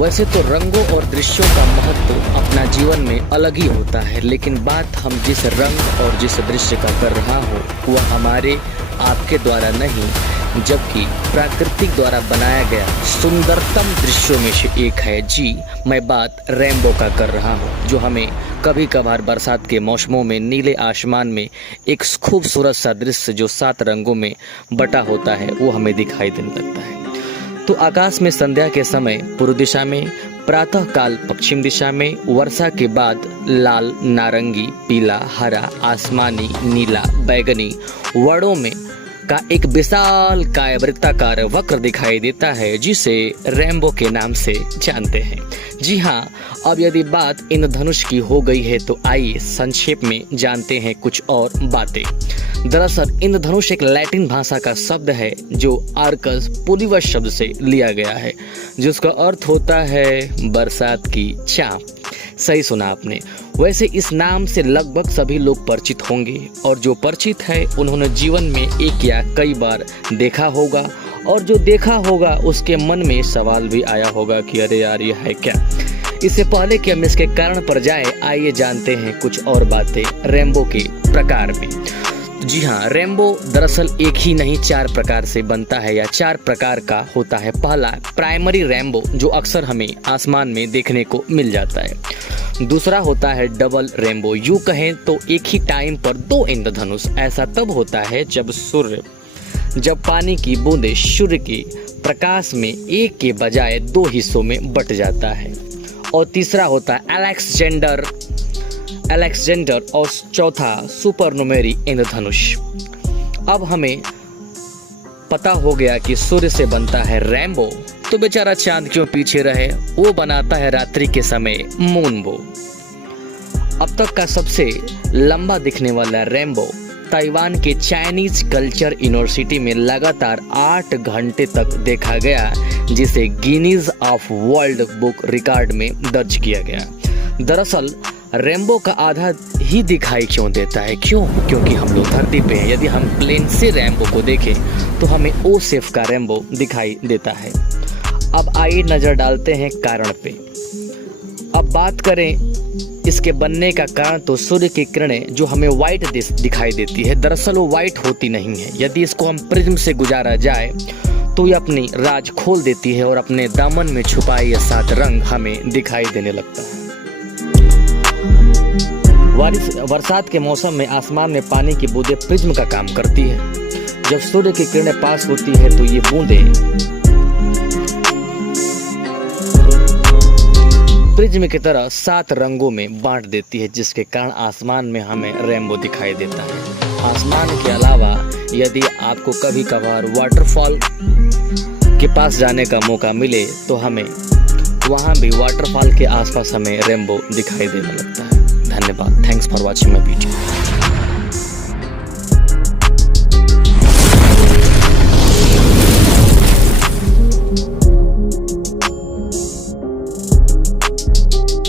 वैसे तो रंगों और दृश्यों का महत्व अपना जीवन में अलग ही होता है, लेकिन बात हम जिस रंग और जिस दृश्य का कर रहा हो वह हमारे आपके द्वारा नहीं, जबकि प्राकृतिक द्वारा बनाया गया सुंदरतम दृश्यों में से एक है। जी, मैं बात रेनबो का कर रहा हूँ, जो हमें कभी कभार बरसात के मौसमों में नीले आसमान में एक खूबसूरत सा दृश्य जो 7 रंगों में बटा होता है वो हमें दिखाई देने लगता है। तो आकाश में संध्या के समय पूर्व दिशा में, प्रातः काल पश्चिम दिशा में, वर्षा के बाद लाल, नारंगी, पीला, हरा, आसमानी, नीला, बैगनी वर्णों में का एक विशाल कायवृत्ताकार वक्र दिखाई देता है, जिसे रेनबो के नाम से जानते हैं। जी हाँ, अब यदि बात इंद्रधनुष की हो गई है तो आइए संक्षेप में जानते हैं कुछ और बातें। दरअसल इंद्रधनुष एक लैटिन भाषा का शब्द है जो आर्कस पुलिवस शब्द से लिया गया है, जिसका अर्थ होता है बरसात की चाँप। सही सुना आपने। वैसे इस नाम से लगभग सभी लोग परिचित होंगे, और जो परिचित है उन्होंने जीवन में एक या कई बार देखा होगा, और जो देखा होगा उसके मन में सवाल भी आया होगा कि अरे यार ये है क्या। इससे पहले कि हम इसके कारण पर जाए, आइए जानते हैं कुछ और बातें रेनबो के प्रकार में। जी हाँ, रेनबो दरअसल एक ही नहीं 4 प्रकार से बनता है या 4 प्रकार का होता है। पहला प्राइमरी रेनबो, जो अक्सर हमें आसमान में देखने को मिल जाता है। दूसरा होता है डबल रेनबो, यूँ कहें तो एक ही टाइम पर 2 इंद्रधनुष। ऐसा तब होता है जब पानी की बूंदें सूर्य के प्रकाश में एक के बजाय 2 हिस्सों में बट जाता है। और तीसरा होता है अलेक्जेंडर और चौथा सुपरनुमेरी इंद्रधनुष। अब हमें पता हो गया कि सूर्य से बनता है रेनबो, तो बेचारा चांद क्यों पीछे रहे, वो बनाता है रात्रि के समय मूनबो। अब तक का सबसे लंबा दिखने वाला रेनबो ताइवान के चाइनीज कल्चर यूनिवर्सिटी में लगातार 8 घंटे तक देखा गया, जिसे Guinness of world book record में दर्ज किया गया। दरअसल रेनबो का आधा ही दिखाई क्यों देता है? क्योंकि हम लोग धरती पे हैं। यदि हम प्लेन से रेनबो को देखें तो हमें ओ शेप का रेनबो दिखाई देता है। अब आइए नजर डालते हैं कारण पे। अब बात करें इसके बनने का कारण, तो सूर्य की किरणें जो हमें व्हाइट दिखाई देती है, दरअसल वो व्हाइट होती नहीं है। यदि इसको हम प्रिज्म से गुजारा जाए तो ये अपनी राज खोल देती है और अपने दामन में छुपाए ये 7 रंग हमें दिखाई देने लगता है। बरसात के मौसम में आसमान में पानी की बूंदें प्रिज्म का काम करती है। जब सूर्य की किरणें पास होती है तो ये बूंदें प्रिज्म की तरह 7 रंगों में बांट देती है, जिसके कारण आसमान में हमें रेनबो दिखाई देता है। आसमान के अलावा यदि आपको कभी कभार वाटरफॉल के पास जाने का मौका मिले तो हमें वहाँ भी वाटरफॉल के आसपास हमें रेनबो दिखाई देने लगता है। धन्यवाद। Thanks for watching my video.